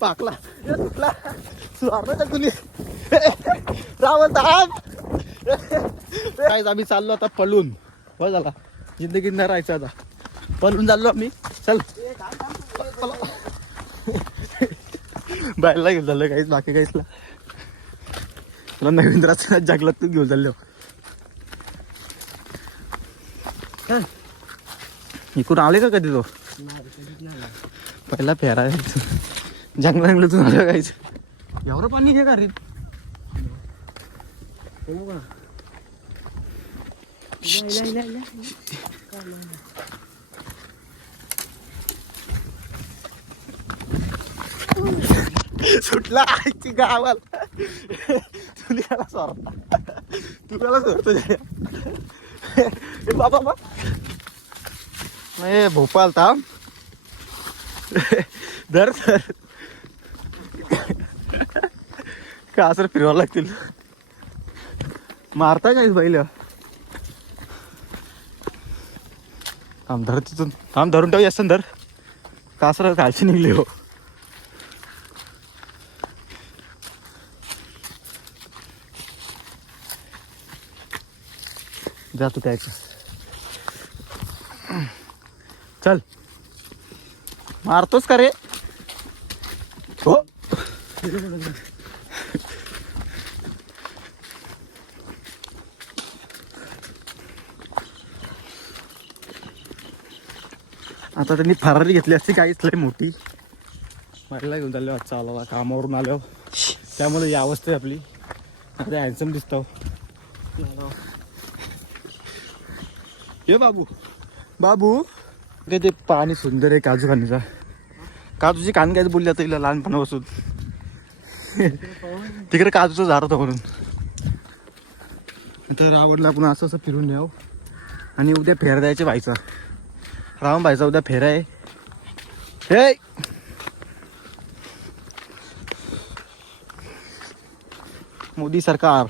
पाकला तुटला सुधारला कुणी रावण थांब. काय आम्ही चाललो आता पळून. हो झाला जिंदगीत नाही राहायचं आता. पळून चाललो आम्ही. चल बायला घेऊन चाललो काहीच बाकी काहीचला तुला नवीन रचना जगलात तू घेऊन चाललो. इकडून आले का कधी तो पहिला फेरा जंगला तू आलं काहीच एवढं पाणी घे का रे. सुटला आईची गावाला. तुला सोडता तुला सोडतो बाबा नाही भोपाल थांब. धर का सर फिरवावं लागतील. मारता काहीच बैल. थांब धर तिथून थांब धरून ठेव. असं धर कासर कालची निघली हो. जातो त्याचं. चल मारतोस का रे. हो आता त्यांनी फरारी घेतली असती काहीच लय मोठी. मला घेऊन चाललो आज चालायला कामावरून आलो त्यामुळे ही अवस्था आहे आपली. आता हँडसम दिसतो. ये बाबू बाबू ते पाणी सुंदर आहे काजू खाणीचा. काजूची कान काय बोलली आता हिला लहानपणापासून. तिकडे काजूचं झाड होतं म्हणून. तर आवडलं आपण असं असं फिरून यावं. आणि उद्या फेर द्यायचे व्हायचा. राम भाईचा उद्या फेर आहे. हे मोदी सरकार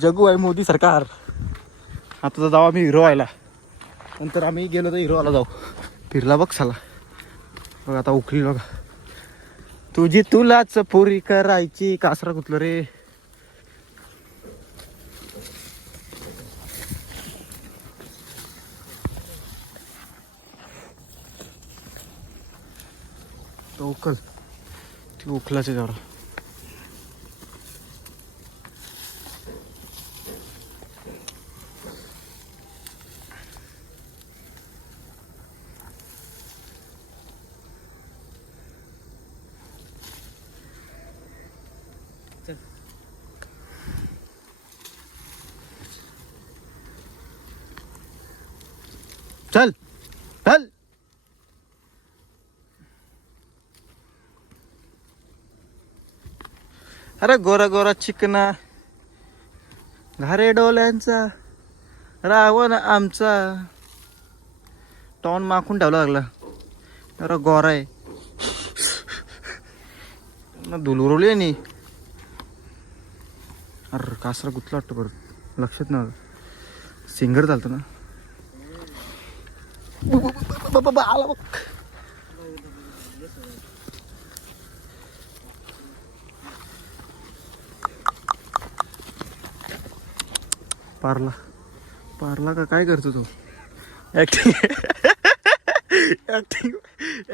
जगू आहे मोदी सरकार. आता तर जाऊ आम्ही हिरो व्हायला. नंतर आम्ही गेलो तर हिरोला जाऊ. फिरला बघ साला बघ आता उखली बघ. तुझी तुलाच पुरी करायची. कासरा कुठलं रे. तो उकल ती उखलाचे जरा. चल चल अरे गोरा गोरा चिकना घारे डोल्यांचा रावण आमचा. टॉन माखून ठेवला लागला. अरे गोरा आहे धुलुरवली आहे नी. अरे कासरा गुतला वाटतं परत लक्षात ना. सिंगर चालतं ना. आला बघ. पारला पारला का काय करतो तू. ऍक्टिंग ऍक्टिंग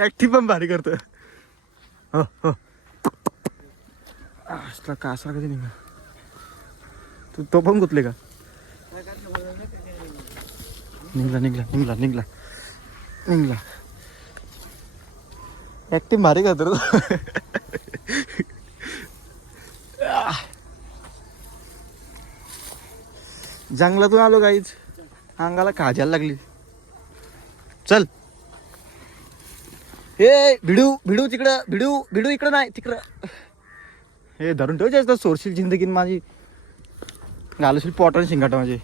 ऍक्टिंग पण भारी करतो. हो हो असला कासरा कधी निघा. तू तो पण गुतले का. निघला निघला निघला निघला निघला. ऍक्टिंग भारी करतो रे. जंगलातून आलो काहीच अंगाला काजायला लागली. चल हे भिडू भिडू तिकडं भिडू भिडू इकडं नाही तिकडं. हे धरून ठेव जास्त सोडशील जिंदगीन माझी. घालशील पोटाने शिंगाट माझे.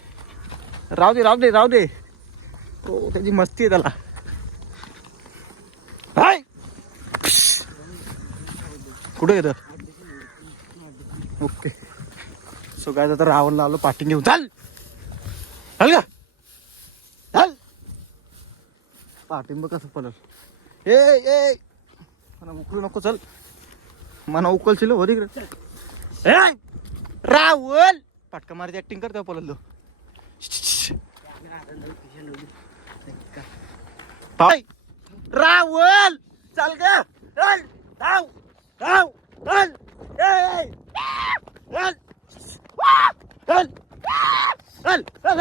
राहू दे राहू दे राहू दे. तो त्याची मस्ती आहे त्याला. हाय कुठं येतं. ओके सो काय आता रावणला आलो पाठी घेऊन. चाल चाल का पाठिंबा कसं पडल. ए ए मला उकलू नको, चल मला उकलशील हो तिकडे. ए राहुल पाटका मारती ऍक्टिंग कर तेव्हा पळलो. राहुल चल ग, धाव धाव चल. ए चल चल चल चल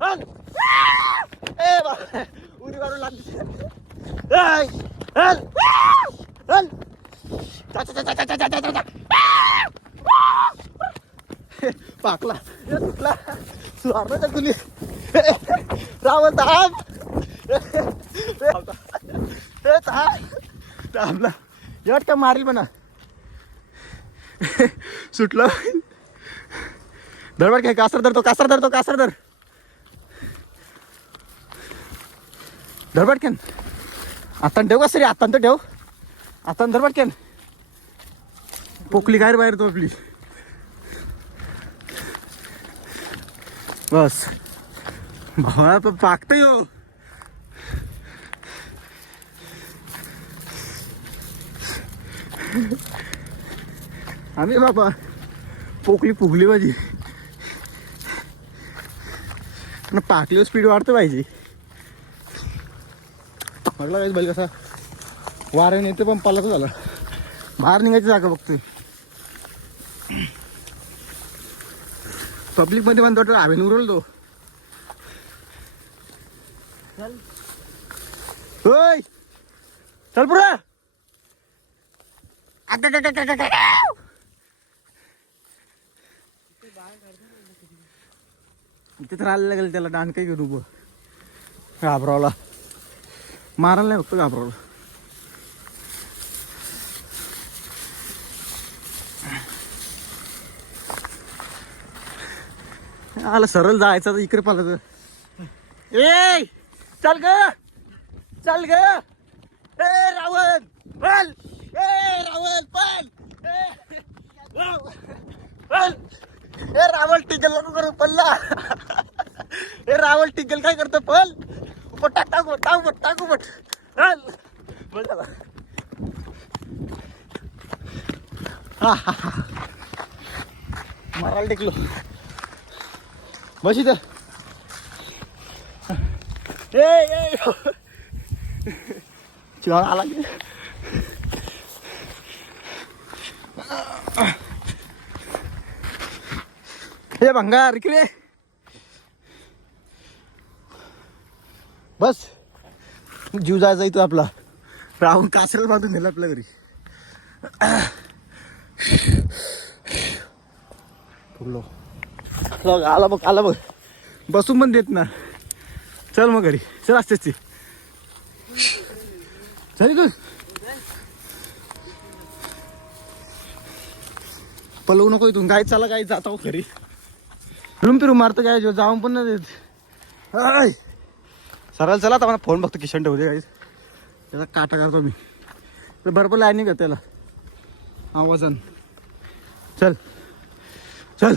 चल. ए बा उडी मारून लागली. चल चल चल. पाकला तुटला सुधारला तुली. रावण थांब. थांबला एवढ का मारील म्हणा. सुटलं. धडपड काय कासर धरतो, कासर धरतो, कासर धर. धडपड केन आता ठेव कसं रे, आता तर ठेव. आता धडपड केन पोकली काय रे बाहेर तो आपली. बस भावा पाकता येऊ. आम्ही बाबा पोकली फुगली माझी ना. पाकली स्पीड वाढतं पाहिजे. बघला काहीच बैल कसा वाऱ्याने येते पण पाला झाला. बाहेर निघायची जागा बघतोय. पब्लिक मध्ये म्हणतो वाटतं हवेने उरल तो. होय चल पुढं. तिथं राहायला लागेल त्याला. डान काही घेऊन उभं घाबरावला. मारायला नाही फक्त घाबरावला. आला सरळ जायचं तर इकडे पाहिलं तर. ए चल ग, चल ग. ए रावण पल. ए रावण पल. ए रावण टिकल नको करू पल्ला. ए रावण टिकल काय करतो पल. उपट टाक टाकू टाकू टाकू पट. बस झाला. मारायला टिकलो. बस इथं. ए चिवा आला की. हे भंगार इकडे बस. जीव जायचा इथं आपला. राहून कासऱ्याला बांधून नेलं आपल्या घरी. फुगलो. आला बघ, आला बघ. बसून पण देत ना. चल मग घरी चल. असतेच ती चल तू. पलवू नको इथून. गाय चला गाय जाता घरी. फिरून फिरून मारतं काय जाऊन पण नाही देत. सरळ चला. आता मला फोन बघतो किशन ठेवते गाईस. त्याचा काटा करतो मी. बरोबर लाईनिंग का त्याला आवाजान. चल चल.